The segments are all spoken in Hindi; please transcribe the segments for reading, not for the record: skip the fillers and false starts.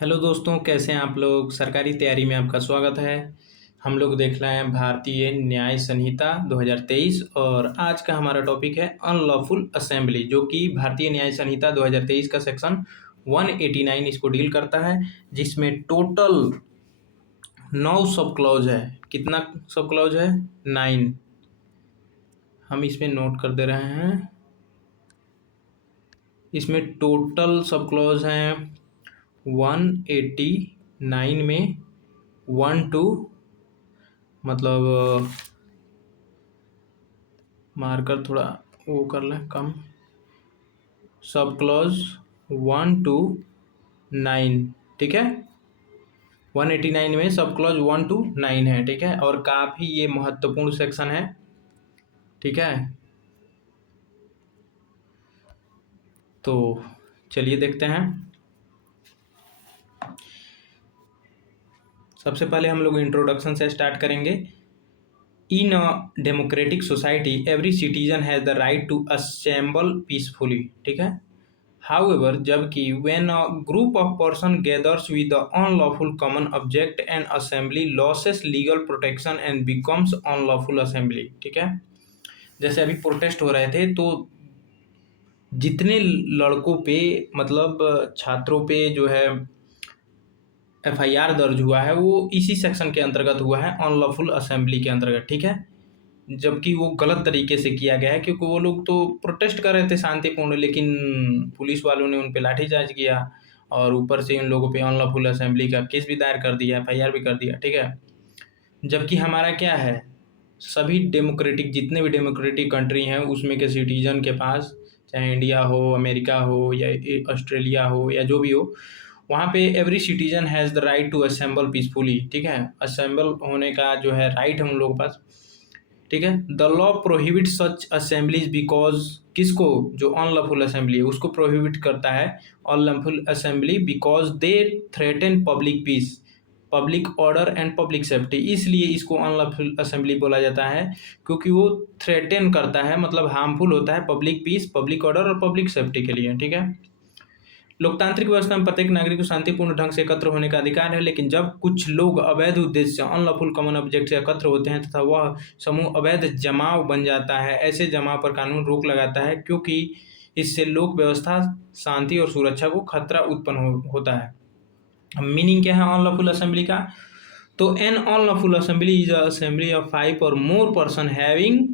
हेलो दोस्तों, कैसे हैं आप लोग। सरकारी तैयारी में आपका स्वागत है। हम लोग देख रहे हैं भारतीय न्याय संहिता 2023 और आज का हमारा टॉपिक है अनलॉफुल असेंबली, जो कि भारतीय न्याय संहिता 2023 का सेक्शन 189 इसको डील करता है, जिसमें टोटल 9 सब क्लॉज है। कितना सब क्लॉज है? 9। हम इसमें नोट कर दे रहे हैं। इसमें टोटल सब क्लॉज हैं 189 में 1 to मतलब मार्कर थोड़ा वो कर लें कम। सब क्लॉज 1 to 9, ठीक है। 189 में सब क्लॉज 1 to 9 है, ठीक है। और काफ़ी ये महत्वपूर्ण सेक्शन है, ठीक है। तो चलिए देखते हैं। सबसे पहले हम लोग इंट्रोडक्शन से स्टार्ट करेंगे। In a democratic society every citizen has the right to assemble peacefully, ठीक है। However, जबकि when a group of person gathers with the unlawful common object and assembly loses legal protection and becomes unlawful assembly, ठीक है। जैसे अभी प्रोटेस्ट हो रहे थे तो जितने लड़कों पे मतलब छात्रों पे जो है एफआईआर दर्ज हुआ है वो इसी सेक्शन के अंतर्गत हुआ है, अनलॉफुल असेंबली के अंतर्गत, ठीक है। जबकि वो गलत तरीके से किया गया है, क्योंकि वो लोग तो प्रोटेस्ट कर रहे थे शांतिपूर्ण, लेकिन पुलिस वालों ने उन पे लाठीचार्ज किया और ऊपर से उन लोगों पे अनलॉफुल असेंबली का केस भी दायर कर दिया, एफआईआर भी कर दिया, ठीक है। जबकि हमारा क्या है, सभी डेमोक्रेटिक जितने भी डेमोक्रेटिक कंट्री हैं उसमें के सिटीजन के पास, चाहे इंडिया हो, अमेरिका हो या ऑस्ट्रेलिया हो या जो भी हो, वहाँ पे every citizen has the right to assemble peacefully, ठीक है। असेंबल होने का जो है राइट है उन लोगों के पास, ठीक है। The law prohibit such assemblies because, किसको? जो अनलॉफुल असेंबली है उसको प्रोहिबिट करता है unlawful assembly, because they threaten public piece, public order and public safety. इसलिए इसको अनलॉफुल असेंबली बोला जाता है, क्योंकि वो थ्रेटन करता है, मतलब हार्मफुल होता है पब्लिक पीस, पब्लिक ऑर्डर और पब्लिक सेफ्टी के लिए, ठीक है। लोकतांत्रिक व्यवस्था में प्रत्येक नागरिक को शांतिपूर्ण ढंग से एकत्र होने का अधिकार है, लेकिन जब कुछ लोग अवैध उद्देश्य से अनलॉफुल कॉमन ऑब्जेक्ट से एकत्र होते हैं तथा वह समूह अवैध जमाव बन जाता है, ऐसे जमाव पर कानून रोक लगाता है, क्योंकि इससे लोक व्यवस्था, शांति और सुरक्षा को खतरा उत्पन्न होता है। मीनिंग क्या है अनलॉफुल असेंबली का? तो an unlawful assembly is a assembly of 5 or more person having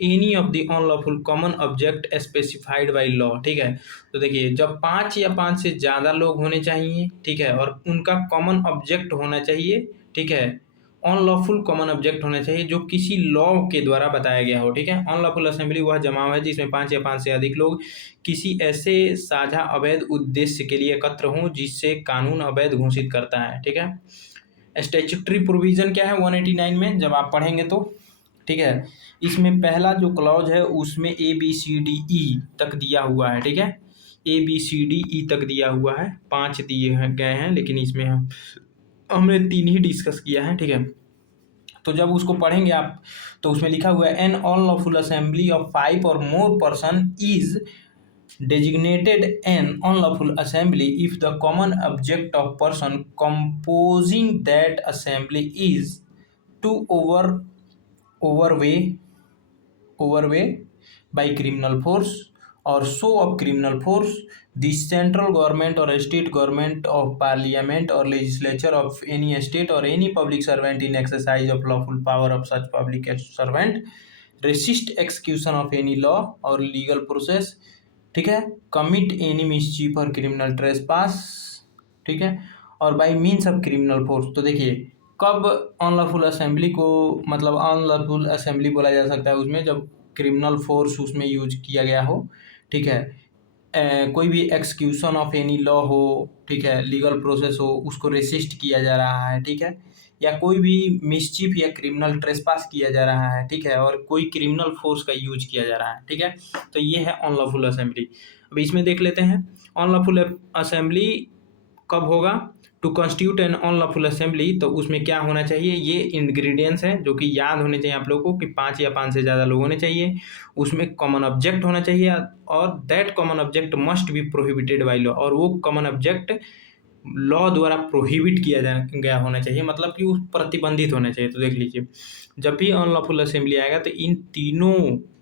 any of the unlawful common object specified by law, ठीक है। तो देखिए, जब 5 या 5 से ज़्यादा लोग होने चाहिए, ठीक है, और उनका कॉमन ऑब्जेक्ट होना चाहिए, ठीक है। अनलॉफुल कॉमन ऑब्जेक्ट होना चाहिए जो किसी लॉ के द्वारा बताया गया हो, ठीक है। अनलॉफुल असेंबली वह जमाव है जिसमें 5 या 5 से अधिक लोग किसी ऐसे साझा अवैध उद्देश्य के लिए एकत्र हों जिससे कानून अवैध घोषित करता है, ठीक है। स्टैट्यूटरी प्रोविजन क्या है 189 में, जब आप पढ़ेंगे तो, ठीक है। इसमें पहला जो क्लॉज है उसमें ABCDE तक दिया हुआ है, ठीक है। ABCDE तक दिया हुआ है, 5 दिए गए हैं, लेकिन इसमें हमने 3 ही डिस्कस किया है, ठीक है। तो जब उसको पढ़ेंगे आप तो उसमें लिखा हुआ है an unlawful assembly of 5 or more person is designated an unlawful assembly if the common object of person composing that assembly is to overweigh by criminal force or show of criminal force the central government or state government of parliament or legislature of any state or any public servant in exercise of lawful power of such public servant resist execution of any law or legal process, ठीक है। कमिट एनी मिसचीफ और क्रिमिनल ट्रेसपास, ठीक है, और bye means of criminal force. तो देखिए, कब अनलॉफुल असेंबली को मतलब अनलॉफुल असेंबली बोला जा सकता है उसमें, जब क्रिमिनल फोर्स उसमें यूज किया गया हो, ठीक है। कोई भी एक्सक्यूशन ऑफ एनी लॉ हो, ठीक है, लीगल प्रोसेस हो, उसको रेसिस्ट किया जा रहा है, ठीक है, या कोई भी मिसचीफ या क्रिमिनल ट्रेसपास किया जा रहा है, ठीक है, और कोई क्रिमिनल फोर्स का यूज किया जा रहा है, ठीक है। तो ये है अनलॉफुल असेंबली। अब इसमें देख लेते हैं अनलॉफुल असेंबली कब होगा। To constitute an unlawful assembly, तो उसमें क्या होना चाहिए, ये इंग्रेडिएंट्स हैं जो कि याद होने चाहिए आप लोगों को, कि 5 या 5 से ज़्यादा लोग होने चाहिए, उसमें कॉमन ऑब्जेक्ट होना चाहिए, और that common object must be prohibited by law, और वो कॉमन ऑब्जेक्ट लॉ द्वारा प्रोहिबिट किया गया होना चाहिए, मतलब कि वो प्रतिबंधित होना चाहिए। तो देख लीजिए, जब भी अनलॉफुल असेंबली आएगा तो इन तीनों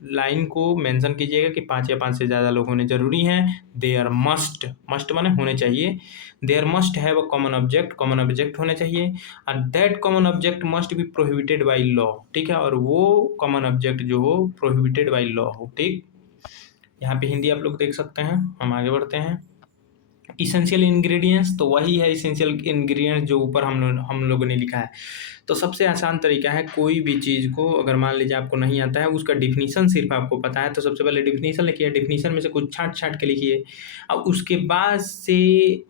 लाइन को मेंशन कीजिएगा कि 5 या 5 से ज़्यादा लोग होने जरूरी हैं। देयर मस्ट, मस्ट माने होने चाहिए। There must have a common object, common object होने चाहिए। And that common object must be prohibited by law, ठीक है, और वो कॉमन ऑब्जेक्ट जो हो प्रोहिबिटेड बाई लॉ हो, ठीक। यहाँ पे हिंदी आप लोग देख सकते हैं। हम आगे बढ़ते हैं। इसेंशियल इंग्रेडिएंट्स, तो वही है इसेंशियल इंग्रेडिएंट्स जो ऊपर हम लोगों ने लिखा है। तो सबसे आसान तरीका है, कोई भी चीज़ को अगर मान लीजिए आपको नहीं आता है, उसका डिफिनीशन सिर्फ आपको पता है, तो सबसे पहले डिफिनीशन लिखिए, डिफिनीशन में से कुछ छाँट छाँट के लिखिए, और उसके बाद से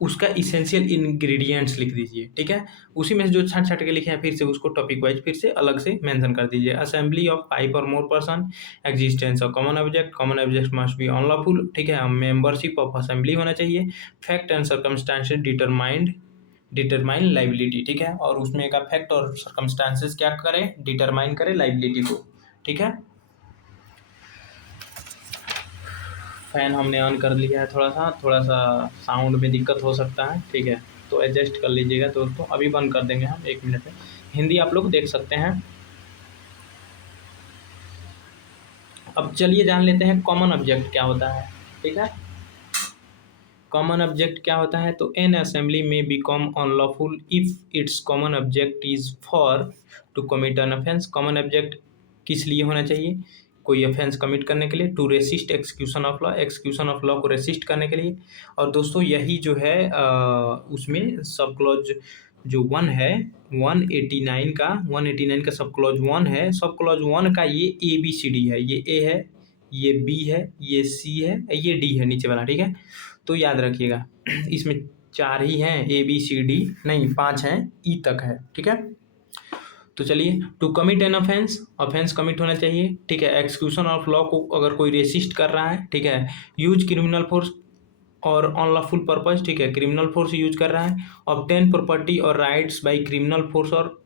उसका इसेंशियल इंग्रेडिएंट्स लिख दीजिए, ठीक है। उसी में से जो छाँट छाँट के लिखे हैं फिर से उसको टॉपिक वाइज फिर से अलग से मेंशन कर दीजिए। असेंबली ऑफ 5 और more person, existence of common object, common object must B unlawful, ठीक है। मेंबरशिप ऑफ असेंबली होना चाहिए। Fact and circumstances determine liability, ठीक है, और उसमें का फैक्ट और सर्कमस्टांसेस क्या करें, डिटरमाइन करें लाइबिलिटी को, ठीक है। फ़ैन हमने ऑन कर लिया है, थोड़ा सा साउंड में दिक्कत हो सकता है, ठीक है, तो एडजस्ट कर लीजिएगा दोस्तों। अभी बंद कर देंगे हम 1 मिनट में। हिंदी आप लोग देख सकते हैं। अब चलिए जान लेते हैं कॉमन ऑब्जेक्ट क्या होता है, ठीक है। कॉमन ऑब्जेक्ट क्या होता है, तो एन असेंबली में become unlawful if its common object is for to commit an offence. Common object किस लिए होना चाहिए, कोई ऑफेंस कमिट करने के लिए, to resist execution of law, execution of law को रेसिस्ट करने के लिए। और दोस्तों यही जो है उसमें सब क्लॉज जो 1 है 189 का सब क्लॉज 1 है, सब क्लॉज 1 का ये ABCD है, ये ए है, ये बी है, ये सी है, ये डी है नीचे वाला, ठीक है। तो याद रखिएगा इसमें 4 ही हैं, ABCD नहीं 5 हैं, ई तक है, ठीक है। तो चलिए, to commit an offence, offence commit होना चाहिए, ठीक है। एक्सक्यूशन ऑफ लॉ को अगर कोई रेसिस्ट कर रहा है, ठीक है। यूज क्रिमिनल फोर्स और अनलॉफुल पर्पस, ठीक है, क्रिमिनल फोर्स यूज कर रहा है। ऑब्टेन प्रॉपर्टी और राइट्स बाय क्रिमिनल फोर्स और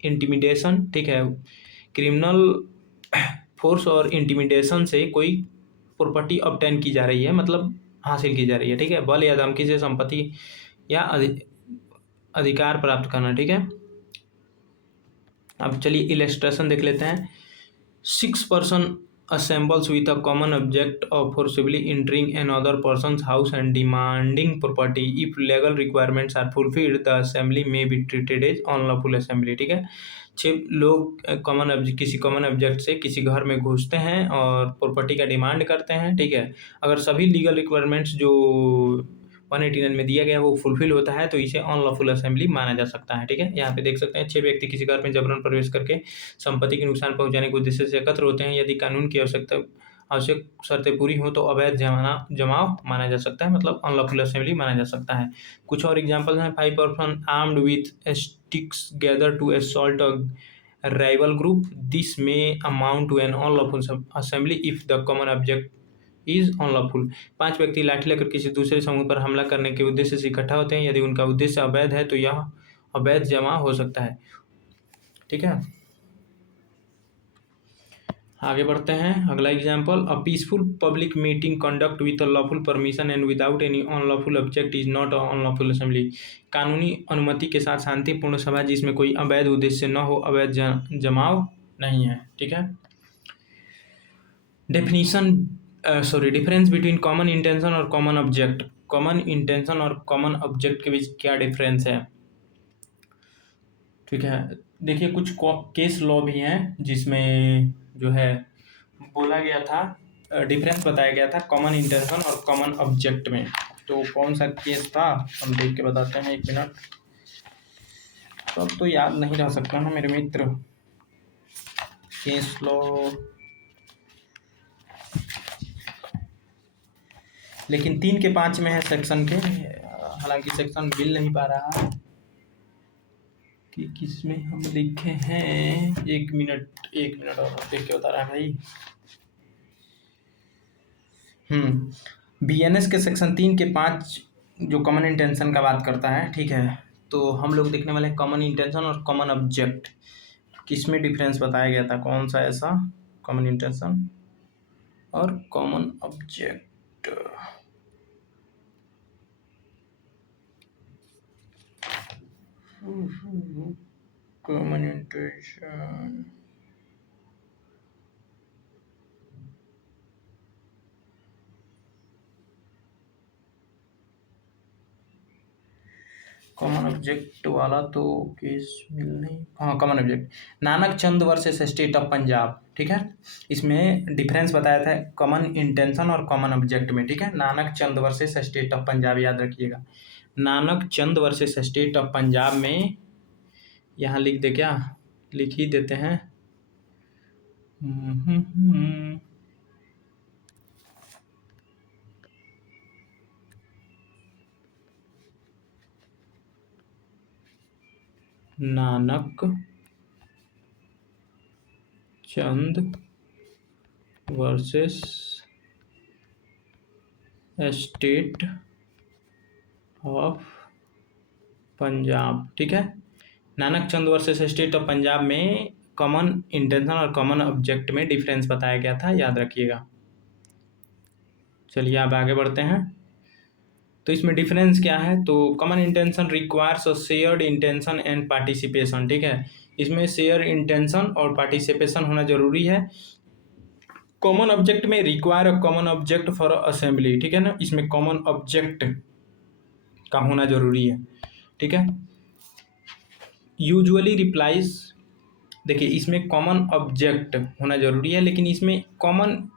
इंटिमिडेशन, ठीक है। क्रिमिनल फोर्स और इंटिमिडेशन से कोई प्रॉपर्टी ऑब्टेन की जा रही है, मतलब हासिल की जा रही है, ठीक है। बल या धमकी से संपत्ति या अधिकार प्राप्त करना, ठीक है। अब चलिए इलस्ट्रेशन देख लेते हैं। 6 person assembles with a common object of forcibly entering another person's house and demanding property. If legal requirements are fulfilled, the assembly may be treated as unlawful assembly, ठीक है। 6 लोग किसी कॉमन ऑब्जेक्ट से किसी घर में घुसते हैं और प्रॉपर्टी का डिमांड करते हैं, ठीक है। अगर सभी लीगल रिक्वायरमेंट्स जो 189 में दिया गया वो फुलफिल होता है तो इसे अनलॉफुल असेंबली माना जा सकता है, ठीक है। यहाँ पे देख सकते हैं 6 व्यक्ति किसी घर में जबरन प्रवेश करके संपत्ति के नुकसान पहुंचाने के उद्देश्य से एकत्र होते हैं। यदि कानून की आवश्यक शर्तें पूरी हो तो अवैध जमाव माना जा सकता है, मतलब अनलॉफुल असेंबली माना जा सकता है। कुछ और एग्जाम्पल हैं। 5 person armed with sticks gather to assault a rival group, this may amount to an unlawful assembly if the common object is unlawful. 5 व्यक्ति लाठी लेकर किसी दूसरे समूह पर हमला करने के उद्देश्य से इकट्ठा होते हैं। यदि उनका उद्देश्य अवैध है तो यह अवैध जमाव हो सकता है, ठीक है। आगे बढ़ते हैं। अगला example, a peaceful public meeting conduct with a lawful permission and without any unlawful object is not a unlawful assembly. कानूनी अनुमति के साथ शांतिपूर्ण सभा जिसमें कोई अवैध उद्देश्य न हो अवैध जमाव नहीं है, ठीक है। Definition difference between common intention और कॉमन ऑब्जेक्ट। कॉमन इंटेंशन और कॉमन ऑब्जेक्ट के बीच क्या डिफरेंस है, ठीक है। देखिए कुछ केस लॉ भी हैं जिसमें जो है बोला गया था, डिफरेंस बताया गया था कॉमन इंटेंशन और कॉमन ऑब्जेक्ट में। तो कौन सा केस था हम देख के बताते हैं, 1 मिनट। सब तो याद नहीं रह सकता ना मेरे मित्र। केस लॉ, लेकिन 3 के 5 में है सेक्शन के, हालांकि सेक्शन मिल नहीं पा रहा कि किस में हम लिखे हैं। 1 मिनट और देख के बता रहा है भाई। BNS के सेक्शन 3 के 5 जो कॉमन इंटेंशन का बात करता है, ठीक है। तो हम लोग देखने वाले हैं कॉमन इंटेंशन और कॉमन ऑब्जेक्ट, किस में डिफरेंस बताया गया था, कौन सा ऐसा कॉमन इंटेंशन और common object. Common intention, common object वाला तो केस मिल नहीं, हाँ common object, Nanak Chand versus state of Punjab, ठीक है। इसमें डिफरेंस बताया था कॉमन इंटेंशन और कॉमन ऑब्जेक्ट में, ठीक है। Nanak Chand versus state of Punjab याद रखिएगा, Nanak Chand versus state of Punjab में, यहाँ लिख दे क्या, लिख ही देते हैं। Nanak Chand versus state of Punjab, ठीक है। Nanak Chand versus state of Punjab में कॉमन इंटेंशन और कॉमन ऑब्जेक्ट में डिफरेंस बताया गया था, याद रखिएगा। चलिए अब आगे बढ़ते हैं। तो इसमें डिफरेंस क्या है, तो common intention requires a shared intention and participation, ठीक है। इसमें शेयर इंटेंशन और पार्टिसिपेशन होना जरूरी है। कॉमन ऑब्जेक्ट में require a common object for assembly, ठीक है ना, इसमें कॉमन ऑब्जेक्ट का होना जरूरी है, ठीक है। यूजुअली रिप्लाइज, देखिए इसमें कॉमन ऑब्जेक्ट होना जरूरी है, लेकिन इसमें कॉमन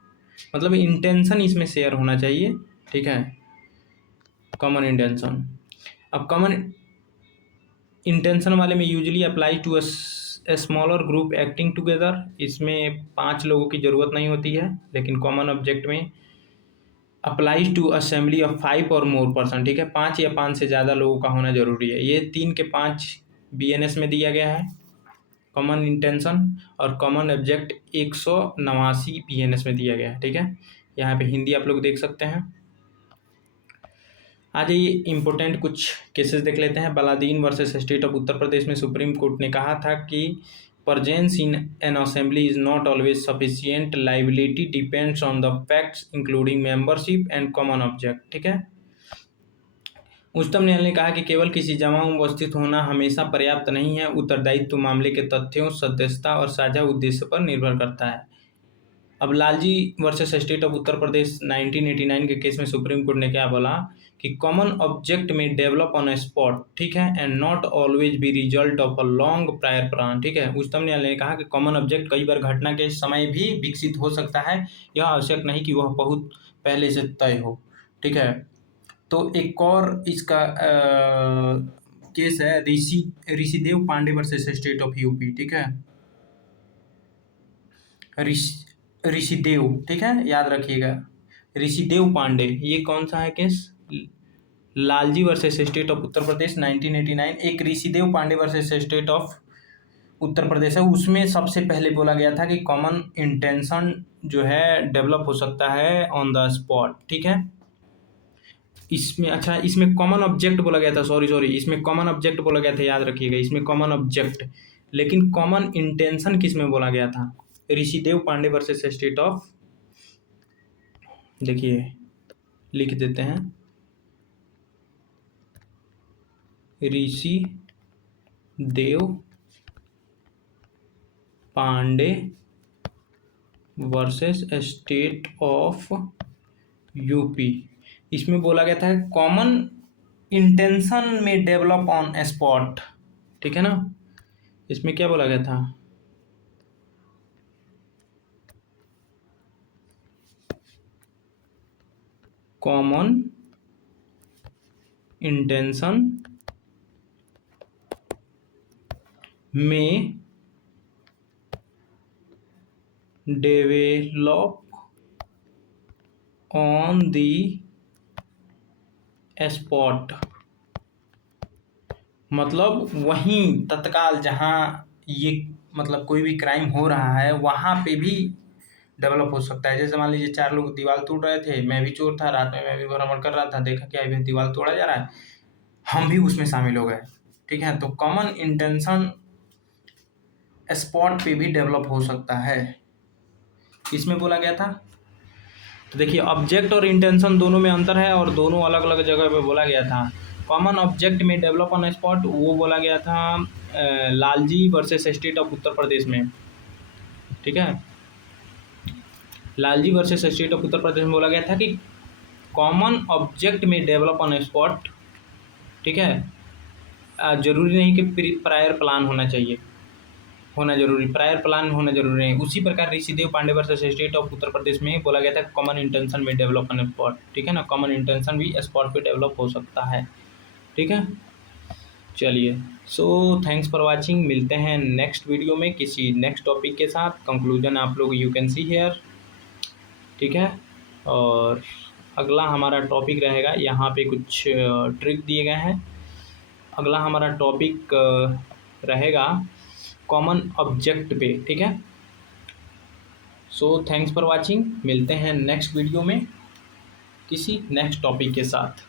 मतलब इंटेंशन इसमें शेयर होना चाहिए, ठीक है, कॉमन इंटेंशन। अब कॉमन इंटेंशन वाले में usually apply to smaller group acting together, इसमें 5 लोगों की ज़रूरत नहीं होती है, लेकिन कॉमन ऑब्जेक्ट में अप्लाइज टू असेंबली ऑफ 5 और मोर पर्सन, ठीक है, 5 या 5 से ज़्यादा लोगों का होना जरूरी है। ये 3 के 5 BNS में दिया गया है कॉमन इंटेंशन, और कॉमन ऑब्जेक्ट 189 BNS में दिया गया है, ठीक है। यहाँ पे हिंदी आप लोग देख सकते हैं। आ जाइए इम्पोर्टेंट कुछ केसेस देख लेते हैं। बलादीन versus state of Uttar Pradesh में सुप्रीम कोर्ट ने कहा था कि presence in an assembly is not always sufficient, liability depends on the facts including membership and common object, ठीक है। उच्चतम न्यायालय ने कहा कि केवल किसी जमा में उपस्थित होना हमेशा पर्याप्त नहीं है, उत्तरदायित्व मामले के तथ्यों, सदस्यता और साझा उद्देश्य पर निर्भर करता है। अब Lalji versus state of Uttar Pradesh 1989 के केस में सुप्रीम कोर्ट ने क्या बोला कि कॉमन ऑब्जेक्ट में डेवलप ऑन अ स्पॉट, ठीक है, and not always be result of a long prior plan, ठीक है। उच्चतम न्यायालय ने कहा कि कॉमन ऑब्जेक्ट कई बार घटना के समय भी विकसित हो सकता है, यह आवश्यक नहीं कि वह बहुत पहले से तय हो, ठीक है। तो एक और इसका केस है Rishidev Pandey versus state of UP, ठीक है, ऋषिदेव, ठीक है, याद रखिएगा, ऋषिदेव पांडे। ये कौन सा है case, Lalji versus state of Uttar Pradesh 1989। एक Rishidev Pandey versus state of Uttar Pradesh है, उसमें सबसे पहले बोला गया था कि कॉमन इंटेंशन जो है डेवलप हो सकता है ऑन द स्पॉट, ठीक है। इसमें अच्छा, इसमें कॉमन ऑब्जेक्ट बोला गया था, सॉरी इसमें कॉमन ऑब्जेक्ट बोला गया था, याद रखिएगा, इसमें कॉमन ऑब्जेक्ट, लेकिन कॉमन इंटेंशन किस में बोला गया था, Rishidev Pandey versus state of, देखिए लिख देते हैं, Rishidev Pandey versus state of UP. इसमें बोला गया था कॉमन इंटेंशन में डेवलप ऑन स्पॉट, ठीक है ना। इसमें क्या बोला गया था, कॉमन इंटेंशन में डेवलप ऑन दी स्पॉट, मतलब वहीं तत्काल जहां ये मतलब कोई भी क्राइम हो रहा है वहां पे भी डेवलप हो सकता है। जैसे मान लीजिए 4 लोग दीवार तोड़ रहे थे, मैं भी चोर था, रात में मैं भी भ्रमण कर रहा था, देखा क्या है दीवार तोड़ा जा रहा है, हम भी उसमें शामिल हो गए, ठीक है। तो कॉमन इंटेंशन स्पॉट पे भी डेवलप हो सकता है, इसमें बोला गया था। तो देखिए ऑब्जेक्ट और इंटेंशन दोनों में अंतर है और दोनों अलग अलग जगह पे बोला गया था। कॉमन ऑब्जेक्ट में डेवलप ऑन स्पॉट वो बोला गया था Lalji versus state of Uttar Pradesh में, ठीक है। Lalji versus state of Uttar Pradesh में बोला गया था कि कॉमन ऑब्जेक्ट में डेवलप ऑन स्पॉट, ठीक है। जरूरी नहीं कि प्रायर प्लान होना चाहिए, होना जरूरी, प्रायर प्लान होना जरूरी नहीं। उसी प्रकार Rishidev Pandey versus state of Uttar Pradesh में बोला गया था कॉमन इंटेंशन में डेवलप ऑन स्पॉट, ठीक है ना। कॉमन इंटेंशन भी स्पॉट पे डेवलप हो सकता है, ठीक है। चलिए, सो थैंक्स फॉर वाचिंग, मिलते हैं नेक्स्ट वीडियो में किसी नेक्स्ट टॉपिक के साथ। कंक्लूजन आप लोग यू कैन सी हेयर, ठीक है। और अगला हमारा टॉपिक रहेगा, यहाँ पे कुछ ट्रिक दिए गए हैं। अगला हमारा टॉपिक रहेगा कॉमन ऑब्जेक्ट पे, ठीक है। सो थैंक्स फॉर वाचिंग, मिलते हैं नेक्स्ट वीडियो में किसी नेक्स्ट टॉपिक के साथ।